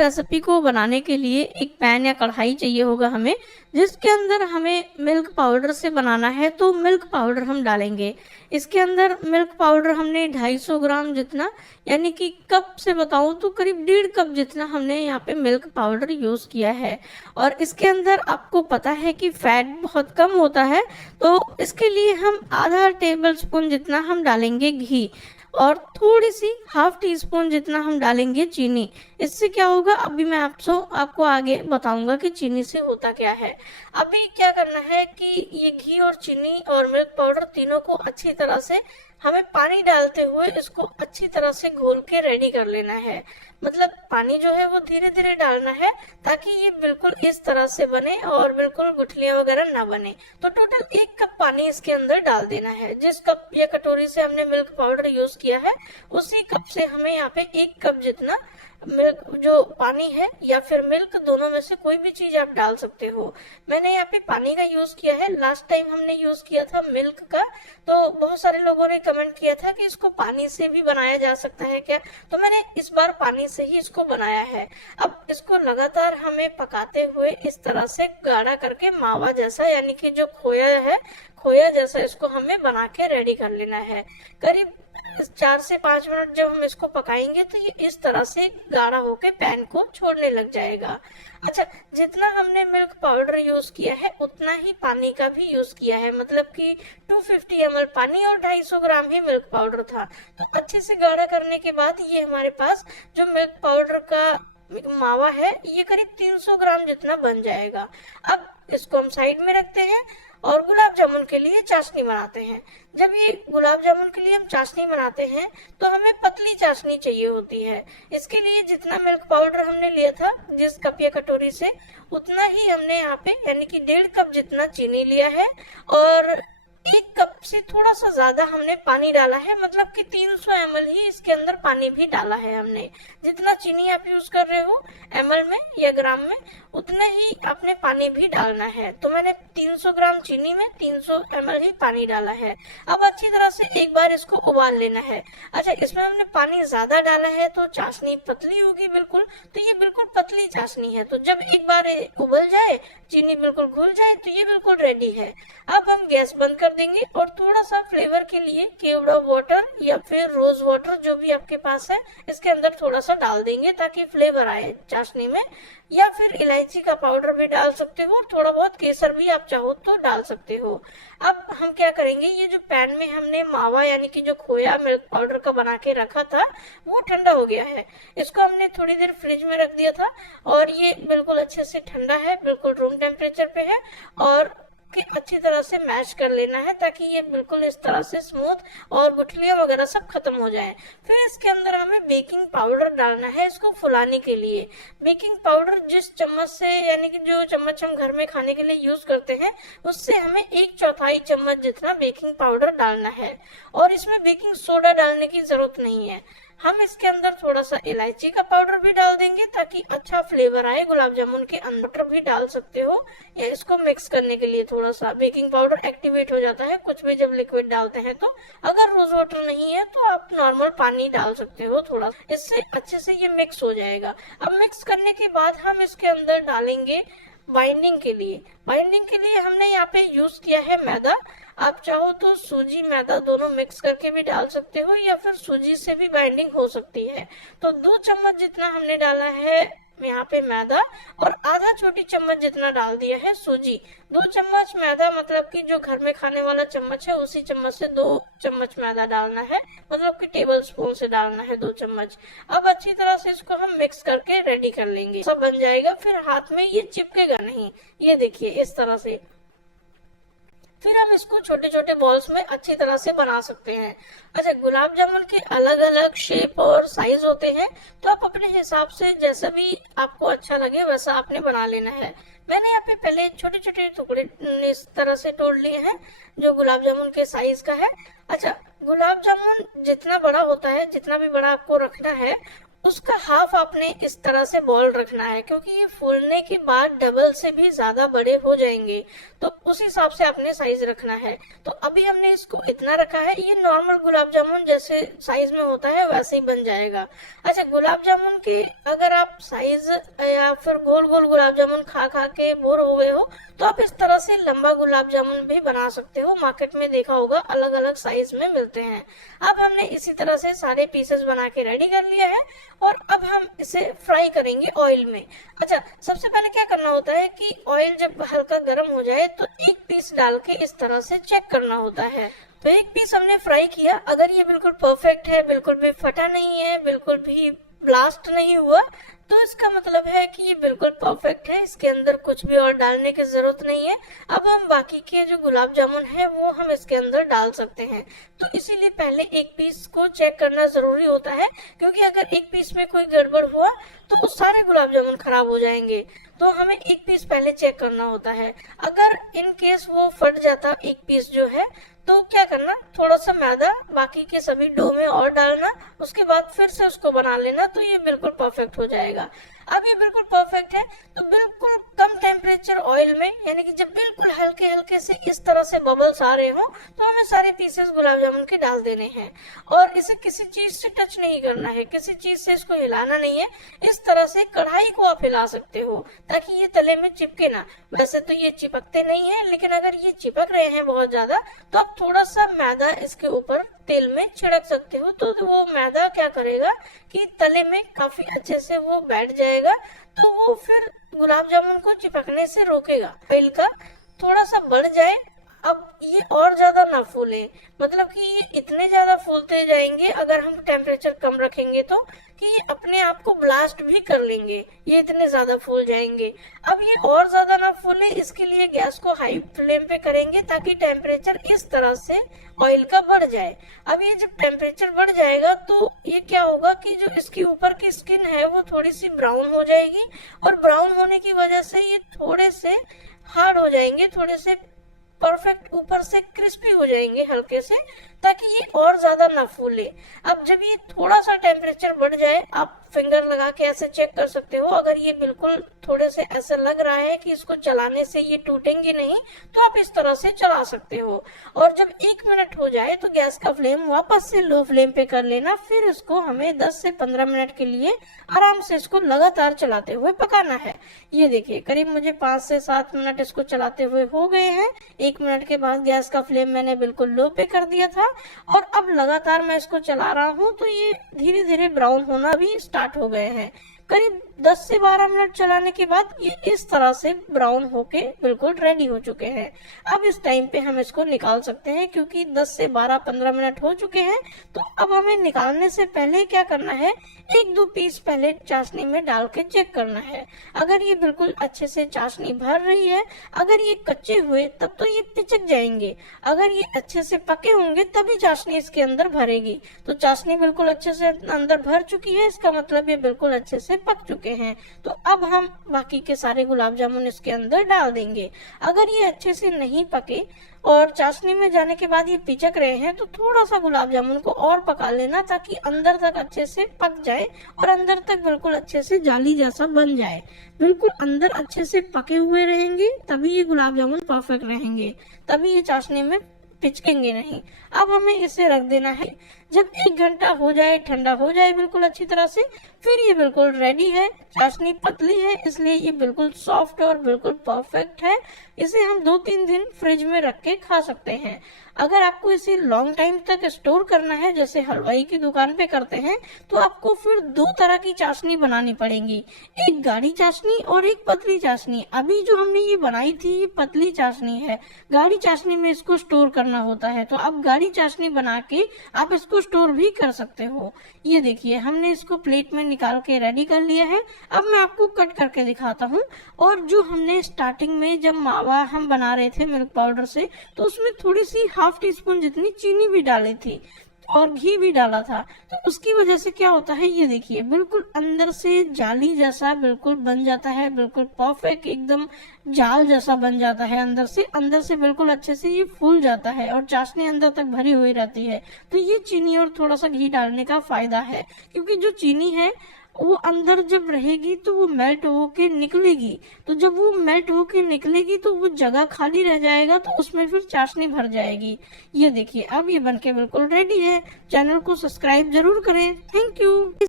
Recipe को बनाने के लिए एक पैन या कढ़ाई चाहिए होगा हमें, जिसके अंदर हमें मिल्क पाउडर से बनाना है। तो मिल्क पाउडर हम डालेंगे। इसके अंदर मिल्क पाउडर हमने 250 ग्राम जितना, यानी कि कप से बताऊं तो करीब 1.5 कप जितना हमने यहाँ पे मिल्क पाउडर यूज़ किया है। और इसके अंदर आपको पता है कि फैट बहुत कम होता है, तो इसके लिए हम आधा टेबल स्पून जितना हम डालेंगे घी, और थोड़ी सी ½ टी स्पून जितना हम डालेंगे चीनी। इससे क्या होगा अभी मैं आपको आगे बताऊंगा कि चीनी से होता क्या है। अभी क्या करना है कि ये घी और चीनी और मिल्क पाउडर तीनों को अच्छी तरह से हमें पानी डालते हुए इसको अच्छी तरह से घोल के रेडी कर लेना है। मतलब पानी जो है वो धीरे धीरे डालना है ताकि ये बिल्कुल इस तरह से बने और बिल्कुल गुठलियां वगैरह ना बने। तो टोटल 1 कप पानी इसके अंदर डाल देना है। जिस कप या कटोरी से हमने मिल्क पाउडर यूज किया है उसी कप से हमें यहाँ पे 1 कप जितना मिल्क जो पानी है या फिर मिल्क, दोनों में से कोई भी चीज आप डाल सकते हो। मैंने यहाँ पे पानी का यूज किया है। लास्ट टाइम हमने यूज किया था मिल्क का, तो बहुत सारे लोगों ने कमेंट किया था कि इसको पानी से भी बनाया जा सकता है क्या, तो मैंने इस बार पानी से ही इसको बनाया है। अब इसको लगातार हमें पकाते हुए इस तरह से गाढ़ा करके मावा जैसा, यानी कि जो खोया जैसा इसको हमें बना के रेडी कर लेना है। करीब 4 से 5 मिनट जब हम इसको पकाएंगे तो ये इस तरह से गाढ़ा होके पैन को छोड़ने लग जाएगा। अच्छा, जितना हमने मिल्क पाउडर यूज किया है उतना ही पानी का भी यूज किया है, मतलब कि 250 ml पानी और 250 ग्राम ही मिल्क पाउडर था। तो अच्छे से गाढ़ा करने के बाद ये हमारे पास जो मिल्क पाउडर का मावा है ये करीब 300 ग्राम जितना बन जाएगा। अब इसको हम साइड में रखते हैं और गुलाब जामुन के लिए चाशनी बनाते हैं। जब ये गुलाब जामुन के लिए हम चाशनी बनाते हैं तो हमें पतली चाशनी चाहिए होती है। इसके लिए जितना मिल्क पाउडर हमने लिया था जिस कप या कटोरी से, उतना ही हमने यहाँ पे यानी कि 1.5 कप जितना चीनी लिया है और 1 कप से थोड़ा सा ज्यादा हमने पानी डाला है, मतलब कि 300 ml ही इसके अंदर पानी भी डाला है हमने। जितना चीनी आप यूज कर रहे हो ml में या ग्राम में, उतना ही आपने पानी भी डालना है। तो मैंने 300 ग्राम चीनी में 300 ml ही पानी डाला है। अब अच्छी तरह से एक बार इसको उबाल लेना है। अच्छा, इसमें हमने पानी ज्यादा डाला है तो चाशनी पतली होगी बिल्कुल, तो ये बिल्कुल पतली चाशनी है। तो जब एक बार उबल जाए, चीनी बिल्कुल घुल जाए, तो ये बिल्कुल रेडी है। अब हम गैस बंद कर देंगे और थोड़ा सा फ्लेवर के लिए केवड़ा वाटर या फिर रोज वाटर जो भी आपके पास है इसके अंदर थोड़ा सा डाल देंगे ताकि फ्लेवर आए चाशनी में, या फिर इलायची का पाउडर भी डाल सकते हो, थोड़ा बहुत केसर भी आप चाहो तो डाल सकते हो। अब हम क्या करेंगे, ये जो पैन में हमने मावा यानी कि जो खोया मिल्क पाउडर का बना के रखा था वो ठंडा हो गया है। इसको हमने थोड़ी देर फ्रिज में रख दिया था और ये बिल्कुल अच्छे से ठंडा है, बिल्कुल रूम टेम्परेचर पे है। और कि अच्छी तरह से मैश कर लेना है ताकि ये बिल्कुल इस तरह से स्मूथ और गुठलियां वगैरह सब खत्म हो जाएं। फिर इसके अंदर हमें बेकिंग पाउडर डालना है इसको फुलाने के लिए। बेकिंग पाउडर जिस चम्मच से, यानी कि जो चम्मच हम घर में खाने के लिए यूज करते हैं, उससे हमें 1/4 चम्मच जितना बेकिंग पाउडर डालना है। और इसमें बेकिंग सोडा डालने की जरूरत नहीं है। हम इसके अंदर थोड़ा सा इलायची का पाउडर भी डाल देंगे ताकि अच्छा फ्लेवर आए गुलाब जामुन के अंदर। भी डाल सकते हो या इसको मिक्स करने के लिए थोड़ा सा बेकिंग पाउडर एक्टिवेट हो जाता है कुछ भी जब लिक्विड डालते हैं। तो अगर रोज वाटर नहीं है तो आप नॉर्मल पानी डाल सकते हो थोड़ा, इससे अच्छे से ये मिक्स हो जाएगा। अब मिक्स करने के बाद हम इसके अंदर डालेंगे बाइंडिंग के लिए। बाइंडिंग के लिए हमने यहाँ पे यूज किया है मैदा। आप चाहो तो सूजी मैदा दोनों मिक्स करके भी डाल सकते हो या फिर सूजी से भी बाइंडिंग हो सकती है। तो 2 चम्मच जितना हमने डाला है यहाँ पे मैदा और आधा छोटी चम्मच जितना डाल दिया है सूजी। 2 चम्मच मैदा, मतलब कि जो घर में खाने वाला चम्मच है उसी चम्मच से 2 चम्मच मैदा डालना है, मतलब कि टेबल स्पून से डालना है 2 चम्मच। अब अच्छी तरह से इसको हम मिक्स करके रेडी कर लेंगे। सब बन जाएगा, फिर हाथ में ये चिपकेगा नहीं। ये देखिए इस तरह से। फिर हम इसको छोटे छोटे बॉल्स में अच्छी तरह से बना सकते हैं। अच्छा, गुलाब जामुन के अलग अलग शेप और साइज होते हैं, तो आप अपने हिसाब से जैसा भी आपको अच्छा लगे वैसा आपने बना लेना है। मैंने यहाँ पे पहले छोटे छोटे टुकड़े इस तरह से तोड़ लिए हैं जो गुलाब जामुन के साइज का है। अच्छा, गुलाब जामुन जितना बड़ा होता है, जितना भी बड़ा आपको रखना है, उसका हाफ आपने इस तरह से बॉल रखना है, क्योंकि ये फूलने के बाद डबल से भी ज्यादा बड़े हो जाएंगे, तो उस हिसाब से आपने साइज रखना है। तो अभी हमने इसको इतना रखा है, ये नॉर्मल गुलाब जामुन जैसे साइज में होता है वैसे ही बन जाएगा। अच्छा, गुलाब जामुन के अगर आप साइज या फिर गोल गोल गुलाब जामुन खा खा के बोर हो गए हो, तो आप इस तरह से लंबा गुलाब जामुन भी बना सकते हो। मार्केट में देखा होगा अलग अलग साइज में मिलते हैं। अब हमने इसी तरह से सारे पीसेस बना के रेडी कर लिया है और अब हम इसे फ्राई करेंगे ऑयल में। अच्छा, सबसे पहले क्या करना होता है कि ऑयल जब हल्का गर्म हो जाए तो एक पीस डाल के इस तरह से चेक करना होता है। तो एक पीस हमने फ्राई किया, अगर ये बिल्कुल परफेक्ट है, बिल्कुल भी फटा नहीं है, बिल्कुल भी ब्लास्ट नहीं हुआ, तो इसका मतलब है कि ये बिल्कुल परफेक्ट है, इसके अंदर कुछ भी और डालने की जरूरत नहीं है। अब हम बाकी के जो गुलाब जामुन है वो हम इसके अंदर डाल सकते हैं। तो इसीलिए पहले एक पीस को चेक करना जरूरी होता है, क्योंकि अगर एक पीस में कोई गड़बड़ हुआ तो सारे गुलाब जामुन खराब हो जाएंगे। तो हमें एक पीस पहले चेक करना होता है। अगर इन केस वो फट जाता एक पीस जो है, तो क्या करना, थोड़ा सा मैदा बाकी के सभी डो में और डालना, उसके बाद फिर से उसको बना लेना, तो ये बिल्कुल परफेक्ट हो जाएगा। अब ये बिल्कुल परफेक्ट है, तो बिल्कुल कम टेम्परेचर ऑयल में, यानी कि जब बिल्कुल हल्के हल्के से इस तरह से बबल्स आ रहे हो, तो हमें सारे पीसेस गुलाब जामुन के डाल देने हैं और इसे किसी चीज से टच नहीं करना है, किसी चीज से इसको हिलाना नहीं है। इस तरह से कढ़ाई को आप हिला सकते हो ताकि ये तले में चिपके ना। वैसे तो ये चिपकते नहीं है, लेकिन अगर ये चिपक रहे हैं बहुत ज्यादा, तो आप थोड़ा सा मैदा इसके ऊपर तेल में छिड़क सकते हो। तो वो मैदा क्या करेगा कि तले में काफी अच्छे से वो बैठ जाएगा, तो वो फिर गुलाब जामुन को चिपकने से रोकेगा। ऑयल का थोड़ा सा बढ़ जाए, अब ये और ज्यादा ना फूले, मतलब कि ये इतने ज्यादा फूलते जाएंगे अगर हम टेम्परेचर कम रखेंगे तो, कि ये अपने आप को ब्लास्ट भी कर लेंगे, ये इतने ज्यादा फूल जाएंगे। अब ये और ज्यादा ना फूले, इसके लिए गैस को हाई फ्लेम पे करेंगे ताकि टेम्परेचर इस तरह से ऑयल का बढ़ जाए। अब ये जब टेम्परेचर बढ़ जाएगा तो ये क्या होगा कि जो इसके ऊपर की स्किन है वो थोड़ी सी ब्राउन हो जाएगी, और ब्राउन होने की वजह से ये थोड़े से हार्ड हो जाएंगे, थोड़े से परफेक्ट ऊपर से क्रिस्पी हो जाएंगे हल्के से, ताकि ये और ज्यादा ना फूले। अब जब ये थोड़ा सा टेम्परेचर बढ़ जाए, आप फिंगर लगा के ऐसे चेक कर सकते हो, अगर ये बिल्कुल थोड़े से ऐसा लग रहा है कि इसको चलाने से ये टूटेंगे नहीं, तो आप इस तरह से चला सकते हो। और जब 1 मिनट हो जाए तो गैस का फ्लेम वापस से लो फ्लेम पे कर लेना, फिर इसको हमें 10 से 15 मिनट के लिए आराम से इसको लगातार चलाते हुए पकाना है। ये देखिए, करीब मुझे 5 से 7 मिनट इसको चलाते हुए हो गए हैं। 1 मिनट के बाद गैस का फ्लेम मैंने बिल्कुल लो पे कर दिया था और अब लगातार मैं इसको चला रहा हूँ, तो ये धीरे धीरे ब्राउन होना भी स्टार्ट हो गए हैं। करीब 10 से 12 मिनट चलाने के बाद ये इस तरह से ब्राउन होके बिल्कुल रेडी हो चुके हैं। अब इस टाइम पे हम इसको निकाल सकते हैं, क्योंकि 10 से 12-15 मिनट हो चुके हैं। तो अब हमें निकालने से पहले क्या करना है, 1-2 पीस पहले चाशनी में डाल के चेक करना है। अगर ये बिल्कुल अच्छे से चाशनी भर रही है, अगर ये कच्चे हुए तब तो ये पिचक जाएंगे, अगर ये अच्छे से पके होंगे तभी चाशनी इसके अंदर भरेगी। तो चाशनी बिल्कुल अच्छे से अंदर भर चुकी है, इसका मतलब ये बिल्कुल अच्छे से पक चुके हैं। तो अब हम बाकी के सारे गुलाब जामुन इसके अंदर डाल देंगे। अगर ये अच्छे से नहीं पके और चाशनी में जाने के बाद ये पिचक रहे हैं, तो थोड़ा सा गुलाब जामुन को और पका लेना, ताकि अंदर तक अच्छे से पक जाए और अंदर तक बिल्कुल अच्छे से जाली जैसा बन जाए। बिल्कुल अंदर अच्छे से पके हुए रहेंगे तभी ये गुलाब जामुन परफेक्ट रहेंगे, तभी ये चाशनी में पिचकेंगे नहीं। अब हमें इसे रख देना है। जब 1 घंटा हो जाए, ठंडा हो जाए बिल्कुल अच्छी तरह से, फिर ये बिल्कुल रेडी है। चाशनी पतली है इसलिए ये बिल्कुल सॉफ्ट और बिल्कुल परफेक्ट है। इसे हम 2-3 दिन फ्रिज में रख के खा सकते हैं। अगर आपको इसे लॉन्ग टाइम तक स्टोर करना है, जैसे हलवाई की दुकान पे करते हैं, तो आपको फिर 2 तरह की चाशनी बनानी पड़ेगी, एक गाढ़ी चाशनी और एक पतली चाशनी। अभी जो हमने ये बनाई थी ये पतली चाशनी है, गाढ़ी चाशनी में इसको स्टोर करना होता है। तो अब गाढ़ी चाशनी बना के आप इसको स्टोर भी कर सकते हो। ये देखिए, हमने इसको प्लेट में निकाल के रेडी कर लिया है। अब मैं आपको कट करके दिखाता हूँ। और जो हमने स्टार्टिंग में जब मावा हम बना रहे थे मिल्क पाउडर से, तो उसमें थोड़ी सी ½ टी स्पून जितनी चीनी भी डाली थी। और घी भी डाला था, तो उसकी वजह से क्या होता है, ये देखिए बिल्कुल अंदर से जाली जैसा बिल्कुल बन जाता है, बिल्कुल परफेक्ट एकदम जाल जैसा बन जाता है। अंदर से बिल्कुल अच्छे से ये फूल जाता है और चाशनी अंदर तक भरी हुई रहती है। तो ये चीनी और थोड़ा सा घी डालने का फायदा है, क्योंकि जो चीनी है वो अंदर जब रहेगी तो वो मेल्ट होके निकलेगी, तो जब वो मेल्ट होके निकलेगी तो वो जगह खाली रह जाएगा, तो उसमें फिर चाशनी भर जाएगी। ये देखिए अब ये बनके बिल्कुल रेडी है। चैनल को सब्सक्राइब जरूर करें। Thank you.